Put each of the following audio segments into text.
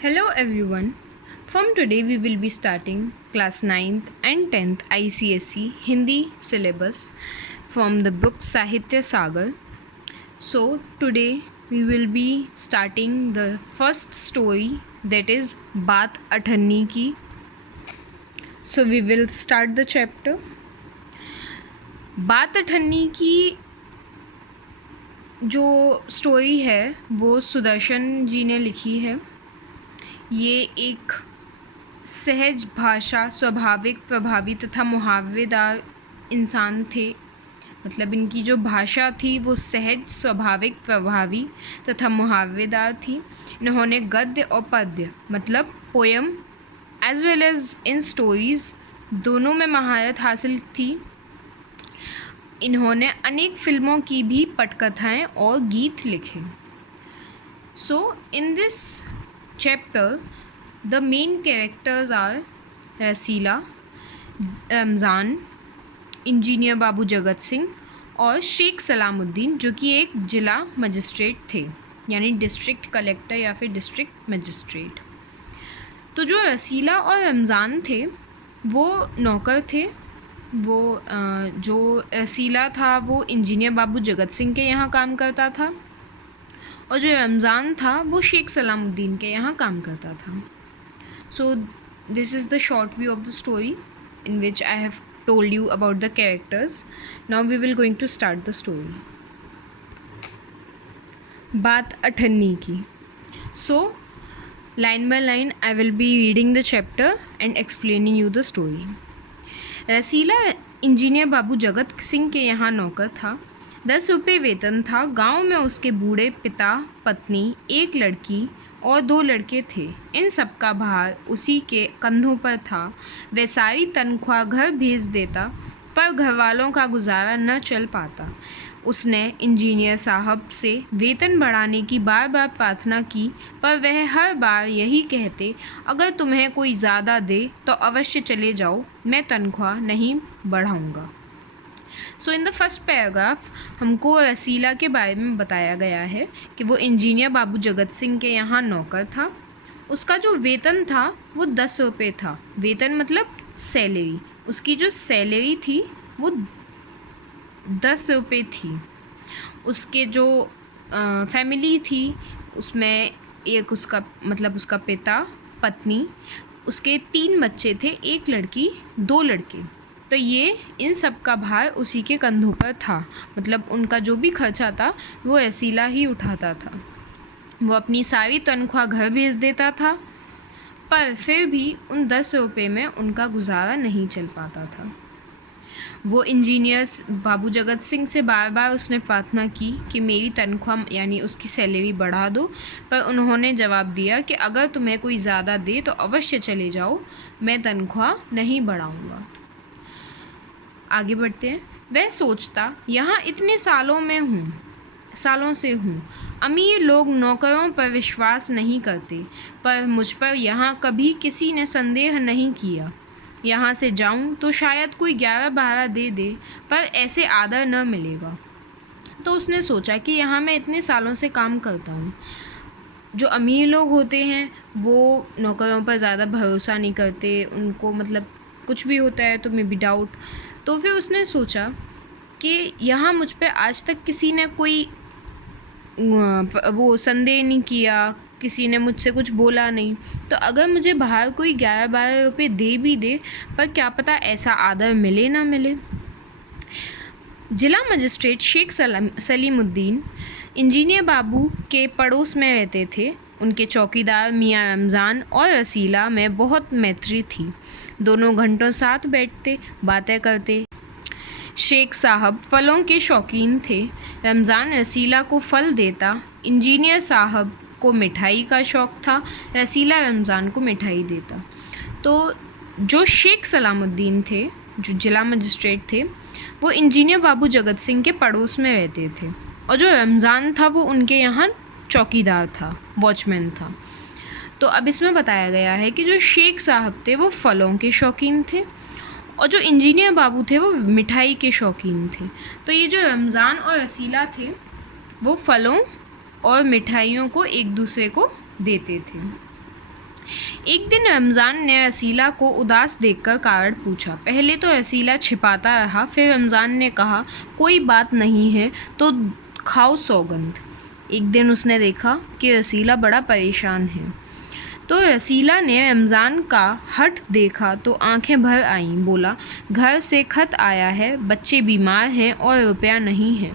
Hello everyone. From today we will be starting class 9th and 10th ICSE Hindi syllabus from the book Sahitya Sagar. So today we will be starting the first story, that is Baat Athani Ki. So we will start the chapter. बात अठन्नी की जो story है वो सुदर्शन जी ने लिखी है। ये एक सहज भाषा, स्वाभाविक, प्रभावी तथा मुहावरेदार इंसान थे। मतलब इनकी जो भाषा थी वो सहज, स्वाभाविक, प्रभावी तथा मुहावरेदार थी। इन्होंने गद्य और पद्य मतलब poem as well as in stories दोनों में महारत हासिल थी। इन्होंने अनेक फिल्मों की भी पटकथाएं और गीत लिखे। So in this chapter the main characters are Rasila, Ramzan, engineer Babu Jagat Singh और शेख सलामुद्दीन, जो कि एक ज़िला मजिस्ट्रेट थे, यानी डिस्ट्रिक्ट कलेक्टर या फिर डिस्ट्रिक्ट मजिस्ट्रेट। तो जो रसीला और रमज़ान थे वो नौकर थे। वो जो रसीला था वो इंजीनियर बाबू जगत सिंह के यहाँ काम करता था और जो रमज़ान था वो शेख सलामुद्दीन के यहाँ काम करता था। So this is the short view of the story in which I have told you about the characters. Now we will going to start the story. बात अठन्नी की. So line by line I will be reading the chapter and explaining you the story. Rasila engineer Babu Jagat Singh के यहाँ नौकर था। 10 रुपये वेतन था। गांव में उसके बूढ़े पिता, पत्नी, एक लड़की और 2 लड़के थे। इन सब का भार उसी के कंधों पर था। वह सारी तनख्वाह घर भेज देता, पर घर वालों का गुजारा न चल पाता। उसने इंजीनियर साहब से वेतन बढ़ाने की बार बार प्रार्थना की, पर वह हर बार यही कहते, अगर तुम्हें कोई ज़्यादा दे तो अवश्य चले जाओ, मैं तनख्वाह नहीं बढ़ाऊँगा। सो इन द फर्स्ट पैराग्राफ हमको रसीला के बारे में बताया गया है कि वो इंजीनियर बाबू जगत सिंह के यहाँ नौकर था। उसका जो वेतन था वो 10 रुपये था। वेतन मतलब सैलरी। उसकी जो सैलरी थी वो 10 रुपये थी। उसके जो फैमिली थी उसमें एक उसका मतलब उसका पिता, पत्नी, उसके 3 बच्चे थे, एक लड़की, 2 लड़के। तो ये इन सब का भार उसी के कंधों पर था। मतलब उनका जो भी खर्चा था वो रसीला ही उठाता था। वो अपनी सारी तनख्वाह घर भेज देता था, पर फिर भी उन 10 रुपये में उनका गुजारा नहीं चल पाता था। वो इंजीनियर बाबू जगत सिंह से बार बार उसने प्रार्थना की कि मेरी तनख्वाह यानी उसकी सैलरी बढ़ा दो, पर उन्होंने जवाब दिया कि अगर तुम्हें कोई ज़्यादा दे तो अवश्य चले जाओ, मैं तनख्वाह नहीं बढ़ाऊँगा। आगे बढ़ते हैं। वह सोचता, यहाँ इतने सालों से हूँ। अमीर लोग नौकरों पर विश्वास नहीं करते, पर मुझ पर यहाँ कभी किसी ने संदेह नहीं किया। यहाँ से जाऊँ तो शायद कोई 11-12 दे, पर ऐसे आदर न मिलेगा। तो उसने सोचा कि यहाँ मैं इतने सालों से काम करता हूँ। जो अमीर लोग होते हैं वो नौकरों पर ज़्यादा भरोसा नहीं करते, उनको मतलब कुछ भी होता है तो मे बी डाउट। तो फिर उसने सोचा कि यहाँ मुझ पे आज तक किसी ने कोई वो संदेह नहीं किया, किसी ने मुझसे कुछ बोला नहीं, तो अगर मुझे बाहर कोई 11-12 रुपये दे भी दे, पर क्या पता ऐसा आदर मिले ना मिले। जिला मजिस्ट्रेट शेख सलीमुद्दीन इंजीनियर बाबू के पड़ोस में रहते थे। उनके चौकीदार मियाँ रमज़ान और रसीला में बहुत मैत्री थी। दोनों घंटों साथ बैठते, बातें करते। शेख साहब फलों के शौकीन थे। रमज़ान रसीला को फल देता। इंजीनियर साहब को मिठाई का शौक़ था। रसीला रमज़ान को मिठाई देता। तो जो शेख सलामुद्दीन थे, जो जिला मजिस्ट्रेट थे, वो इंजीनियर बाबू जगत सिंह के पड़ोस में रहते थे, और जो रमज़ान था वो उनके यहाँ चौकीदार था, वॉचमैन था। तो अब इसमें बताया गया है कि जो शेख साहब थे वो फलों के शौकीन थे और जो इंजीनियर बाबू थे वो मिठाई के शौकीन थे। तो ये जो रमज़ान और रसीला थे वो फलों और मिठाइयों को एक दूसरे को देते थे। एक दिन रमज़ान ने रसीला को उदास देखकर कारण पूछा। पहले तो रसीला छिपाता रहा, फिर रमज़ान ने कहा, कोई बात नहीं है तो खाओ सौगंध। एक दिन उसने देखा कि रसीला बड़ा परेशान है, तो रसीला ने रमज़ान का हठ देखा तो आंखें भर आईं। बोला, घर से खत आया है, बच्चे बीमार हैं और रुपया नहीं है।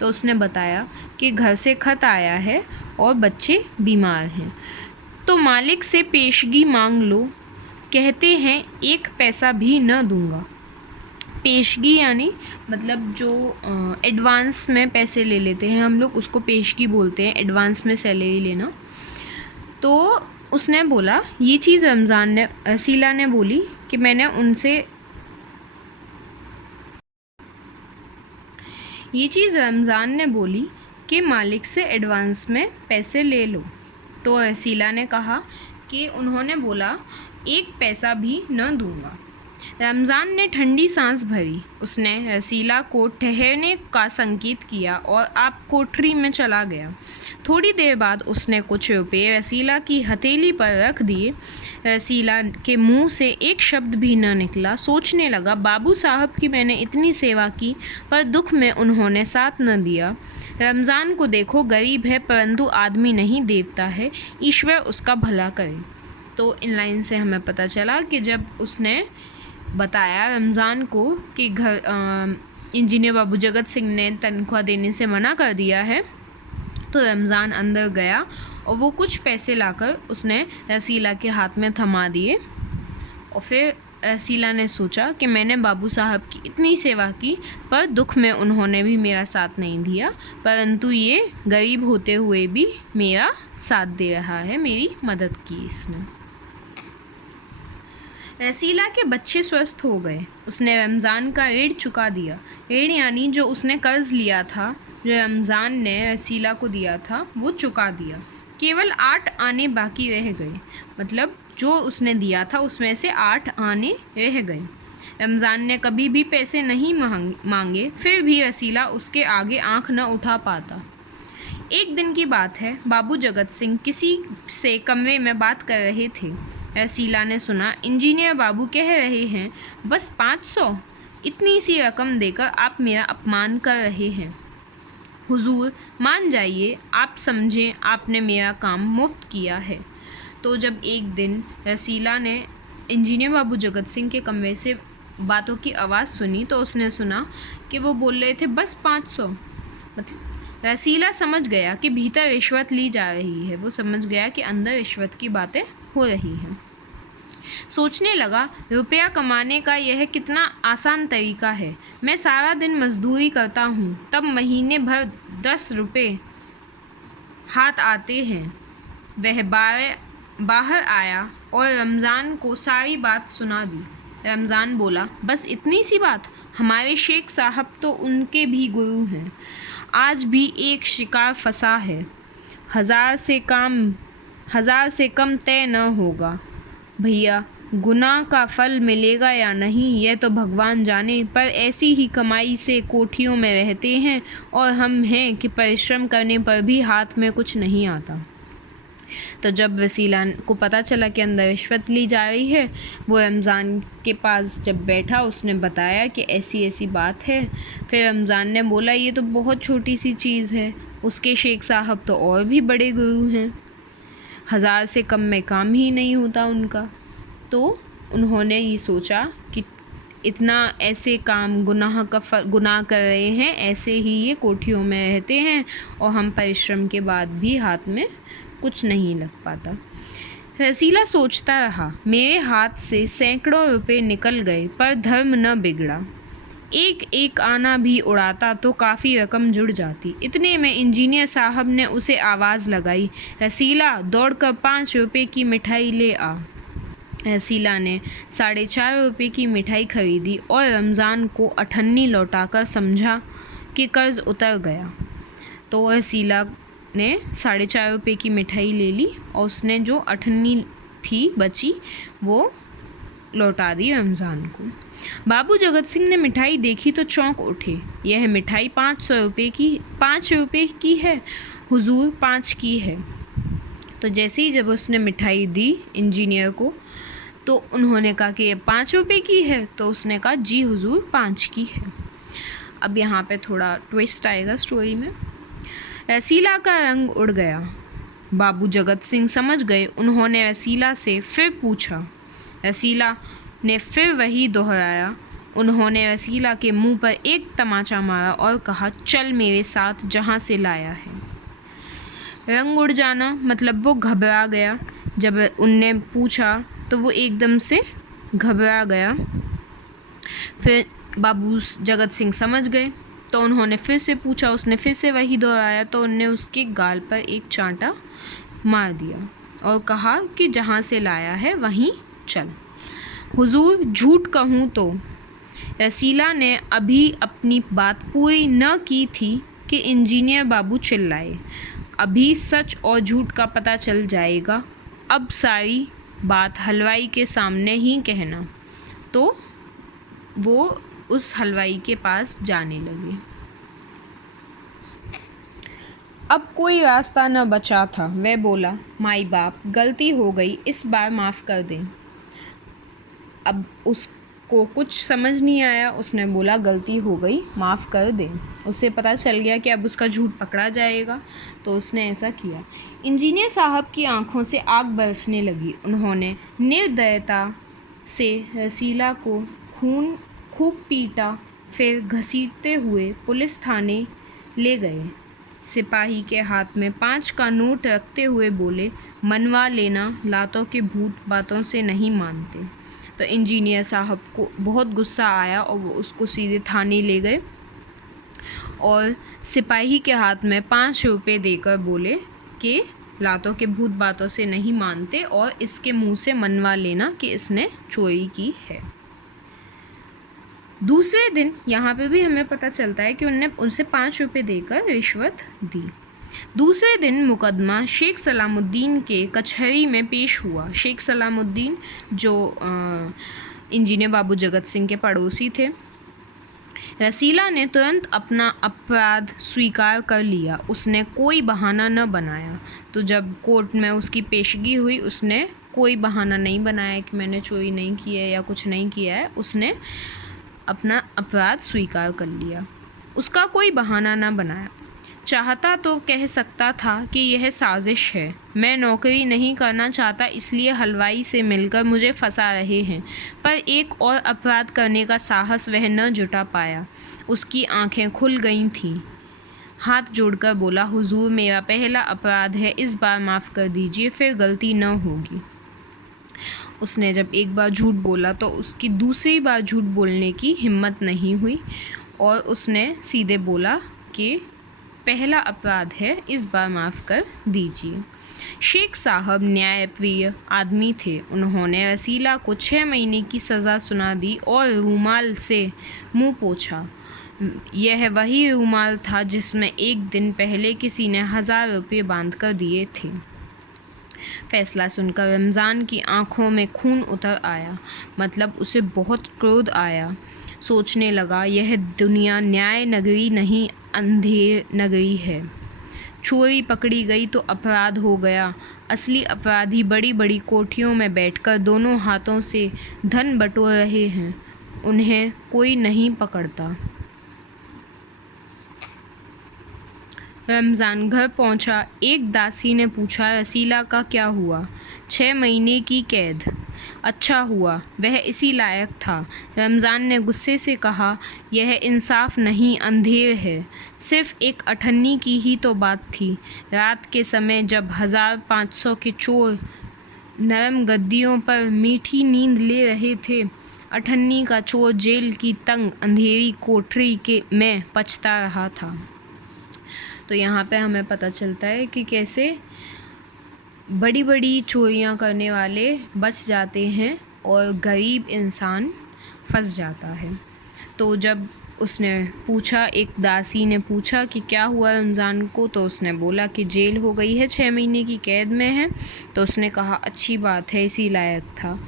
तो उसने बताया कि घर से खत आया है और बच्चे बीमार हैं, तो मालिक से पेशगी मांग लो, कहते हैं 1 पैसा भी न दूंगा। पेशगी यानी मतलब जो एडवांस में पैसे ले लेते हैं हम लोग, उसको पेशगी बोलते हैं, एडवांस में सैलरी लेना। तो उसने बोला, ये चीज़ रसीला ने बोली कि मैंने उनसे ये चीज़ रमज़ान ने बोली कि मालिक से एडवांस में पैसे ले लो। तो रसीला ने कहा कि उन्होंने बोला 1 पैसा भी न दूंगा। रमज़ान ने ठंडी सांस भरी। उसने रसीला को ठहरने का संकेत किया और आप कोठरी में चला गया। थोड़ी देर बाद उसने कुछ रुपये रसीला की हथेली पर रख दिए। रसीला के मुंह से एक शब्द भी न निकला। सोचने लगा, बाबू साहब की मैंने इतनी सेवा की, पर दुख में उन्होंने साथ न दिया। रमज़ान को देखो, गरीब है परंतु आदमी नहीं देवता है, ईश्वर उसका भला करे। तो इन लाइन से हमें पता चला कि जब उसने बताया रमज़ान को कि इंजीनियर बाबू जगत सिंह ने तनख्वाह देने से मना कर दिया है, तो रमज़ान अंदर गया और वो कुछ पैसे लाकर उसने रसीला के हाथ में थमा दिए। और फिर रसीला ने सोचा कि मैंने बाबू साहब की इतनी सेवा की, पर दुख में उन्होंने भी मेरा साथ नहीं दिया, परंतु ये गरीब होते हुए भी मेरा साथ दे रहा है, मेरी मदद की इसने। रसीला के बच्चे स्वस्थ हो गए। उसने रमज़ान का ऋण चुका दिया। ऋण यानी जो उसने कर्ज़ लिया था, जो रमज़ान ने रसीला को दिया था, वो चुका दिया। केवल 8 आने बाकी रह गए, मतलब जो उसने दिया था उसमें से 8 आने रह गए। रमज़ान ने कभी भी पैसे नहीं मांगे, फिर भी रसीला उसके आगे आंख न उठा पाता। एक दिन की बात है, बाबू जगत सिंह किसी से कमरे में बात कर रहे थे। रसीला ने सुना, इंजीनियर बाबू कह रहे हैं, बस 500, इतनी सी रकम देकर आप मेरा अपमान कर रहे हैं। हुजूर मान जाइए, आप समझें आपने मेरा काम मुफ्त किया है। तो जब एक दिन रसीला ने इंजीनियर बाबू जगत सिंह के कमरे से बातों की आवाज़ सुनी, तो उसने सुना कि वो बोल रहे थे बस 500। मतलब रसीला समझ गया कि भीतर रिश्वत ली जा रही है। वो समझ गया कि अंदर रिश्वत की बातें हो रही हैं। सोचने लगा, रुपया कमाने का यह कितना आसान तरीका है। मैं सारा दिन मजदूरी करता हूँ, तब महीने भर 10 रुपये हाथ आते हैं। वह बाहर आया और रमज़ान को सारी बात सुना दी। रमज़ान बोला, बस इतनी सी बात? हमारे शेख साहब तो उनके भी गुरु हैं। आज भी एक शिकार फंसा है, 1000 से कम तय न होगा। भैया, गुनाह का फल मिलेगा या नहीं यह तो भगवान जाने, पर ऐसी ही कमाई से कोठियों में रहते हैं और हम हैं कि परिश्रम करने पर भी हाथ में कुछ नहीं आता। तो जब वसीला को पता चला कि अंदर रिश्वत ली जा रही है, वो रमज़ान के पास जब बैठा, उसने बताया कि ऐसी ऐसी बात है। फिर रमज़ान ने बोला, ये तो बहुत छोटी सी चीज़ है, उसके शेख साहब तो और भी बड़े गुरु हैं, 1000 से कम में काम ही नहीं होता उनका। तो उन्होंने ये सोचा कि इतना ऐसे काम गुनाह कर रहे हैं, ऐसे ही ये कोठियों में रहते हैं और हम परिश्रम के बाद भी हाथ में कुछ नहीं लग पाता। रसीला सोचता रहा, मेरे हाथ से सैकड़ों रुपए निकल गए पर धर्म न बिगड़ा। एक एक आना भी उड़ाता तो काफ़ी रकम जुड़ जाती। इतने में इंजीनियर साहब ने उसे आवाज़ लगाई, रसीला दौड़कर 5 रुपये की मिठाई ले आ। रसीला ने 4.5 रुपये की मिठाई खरीदी और रमज़ान को अठन्नी लौटाकर समझा कि कर्ज उतर गया। तो रसीला ने 4.5 रुपये की मिठाई ले ली और उसने जो अठन्नी थी बची वो लौटा दी रमज़ान को। बाबू जगत सिंह ने मिठाई देखी तो चौंक उठे। यह मिठाई 5 रुपये की है हुजूर, 5 की है। तो जैसे ही जब उसने मिठाई दी इंजीनियर को, तो उन्होंने कहा कि ये 5 रुपये की है। तो उसने कहा जी हुजूर 5 की है। अब यहाँ पे थोड़ा ट्विस्ट आएगा स्टोरी में। रसीला का रंग उड़ गया। बाबू जगत सिंह समझ गए। उन्होंने रसीला से फिर पूछा। रसीला ने फिर वही दोहराया। उन्होंने रसीला के मुंह पर एक तमाचा मारा और कहा, चल मेरे साथ जहाँ से लाया है। रंग उड़ जाना मतलब वो घबरा गया। जब उनने पूछा तो वो एकदम से घबरा गया। फिर बाबू जगत सिंह समझ गए, तो उन्होंने फिर से पूछा। उसने फिर से वही दोहराया, तो उनने उसके गाल पर एक चांटा मार दिया और कहा कि जहाँ से लाया है वहीं चल। हुजूर झूठ कहूँ तो, रसीला ने अभी अपनी बात पूरी न की थी कि इंजीनियर बाबू चिल्लाए, अभी सच और झूठ का पता चल जाएगा। अब सारी बात हलवाई के सामने ही कहना। तो वो उस हलवाई के पास जाने लगे। अब कोई रास्ता न बचा था। वह बोला, माई बाप गलती हो गई, इस बार माफ़ कर दें। अब उसको कुछ समझ नहीं आया। उसने बोला गलती हो गई, माफ़ कर दें। उसे पता चल गया कि अब उसका झूठ पकड़ा जाएगा, तो उसने ऐसा किया। इंजीनियर साहब की आंखों से आग बरसने लगी। उन्होंने निर्दयता से रसीला को खूब पीटा, फिर घसीटते हुए पुलिस थाने ले गए। सिपाही के हाथ में 5 का नोट रखते हुए बोले, मनवा लेना, लातों के भूत बातों से नहीं मानते। तो इंजीनियर साहब को बहुत गुस्सा आया और वो उसको सीधे थाने ले गए और सिपाही के हाथ में 5 रुपये देकर बोले कि लातों के भूत बातों से नहीं मानते और इसके मुंह से मनवा लेना कि इसने चोरी की है। दूसरे दिन यहाँ पे भी हमें पता चलता है कि उनने उनसे 5 रुपये देकर रिश्वत दी। दूसरे दिन मुकदमा शेख सलामुद्दीन के कचहरी में पेश हुआ। शेख सलामुद्दीन जो इंजीनियर बाबू जगत सिंह के पड़ोसी थे। रसीला ने तुरंत अपना अपराध स्वीकार कर लिया। उसने कोई बहाना न बनाया। तो जब कोर्ट में उसकी पेशगी हुई, उसने कोई बहाना नहीं बनाया कि मैंने चोरी नहीं की है या कुछ नहीं किया है। उसने अपना अपराध स्वीकार कर लिया, उसका कोई बहाना न बनाया। चाहता तो कह सकता था कि यह साजिश है, मैं नौकरी नहीं करना चाहता इसलिए हलवाई से मिलकर मुझे फंसा रहे हैं, पर एक और अपराध करने का साहस वह न जुटा पाया। उसकी आंखें खुल गई थीं। हाथ जोड़कर बोला, हुजूर मेरा पहला अपराध है, इस बार माफ़ कर दीजिए, फिर गलती न होगी। उसने जब एक बार झूठ बोला तो उसकी दूसरी बार झूठ बोलने की हिम्मत नहीं हुई और उसने सीधे बोला कि पहला अपराध है, इस बार माफ़ कर दीजिए। शेख साहब न्यायप्रिय आदमी थे। उन्होंने रसीला को 6 महीने की सज़ा सुना दी और रूमाल से मुंह पोंछा। यह वही रूमाल था जिसमें एक दिन पहले किसी ने 1000 रुपये बांध कर दिए थे। फैसला सुनकर रमज़ान की आंखों में खून उतर आया, मतलब उसे बहुत क्रोध आया। सोचने लगा, यह दुनिया न्याय नगरी नहीं अंधेर नगरी है। चोरी पकड़ी गई तो अपराध हो गया। असली अपराधी बड़ी बड़ी कोठियों में बैठकर दोनों हाथों से धन बटोर रहे हैं, उन्हें कोई नहीं पकड़ता। रमज़ान घर पहुंचा। एक दासी ने पूछा, रसीला का क्या हुआ? 6 महीने की कैद। अच्छा हुआ, वह इसी लायक था। रमज़ान ने गुस्से से कहा, यह इंसाफ नहीं, अंधेर है। सिर्फ एक अठन्नी की ही तो बात थी। रात के समय जब 1500 के चोर नरम गद्दियों पर मीठी नींद ले रहे थे, अठन्नी का चोर जेल की तंग अंधेरी कोठरी के में पछता रहा था। तो यहाँ पे हमें पता चलता है कि कैसे बड़ी बड़ी चोरियाँ करने वाले बच जाते हैं और गरीब इंसान फंस जाता है। तो जब उसने पूछा, एक दासी ने पूछा कि क्या हुआ रमज़ान को, तो उसने बोला कि जेल हो गई है, 6 महीने की कैद में है। तो उसने कहा अच्छी बात है, इसी लायक था।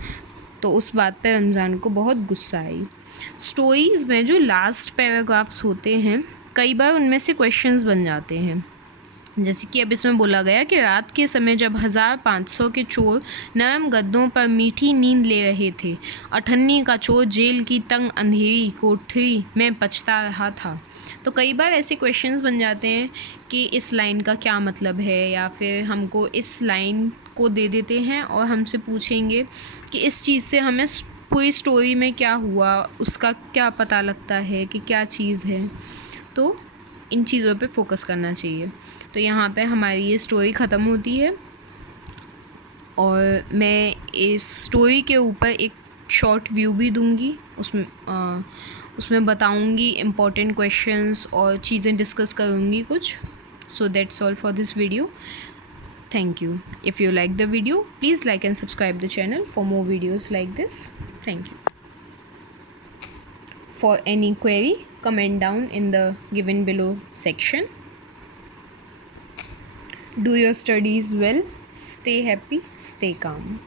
तो उस बात पे रमज़ान को बहुत गुस्सा आई। स्टोरीज़ में जो लास्ट पैराग्राफ्स होते हैं, कई बार उनमें से क्वेश्चंस बन जाते हैं। जैसे कि अब इसमें बोला गया कि रात के समय जब 1500 के चोर नरम गद्दों पर मीठी नींद ले रहे थे, अठन्नी का चोर जेल की तंग अंधेरी कोठरी में पछता रहा था। तो कई बार ऐसे क्वेश्चंस बन जाते हैं कि इस लाइन का क्या मतलब है, या फिर हमको इस लाइन को दे देते हैं और हमसे पूछेंगे कि इस चीज़ से हमें पूरी स्टोरी में क्या हुआ, उसका क्या पता लगता है कि क्या चीज़ है। तो इन चीज़ों पे फोकस करना चाहिए। तो यहाँ पे हमारी ये स्टोरी ख़त्म होती है और मैं इस स्टोरी के ऊपर एक शॉर्ट व्यू भी दूँगी, उसमें बताऊँगी इम्पॉर्टेंट क्वेश्चंस और चीज़ें डिस्कस करूँगी कुछ। So that's all for this video. Thank you. If you like the video, please like and subscribe the channel for more videos like this. Thank you. For any query, comment down in the given below section. Do your studies well. Stay happy. Stay calm.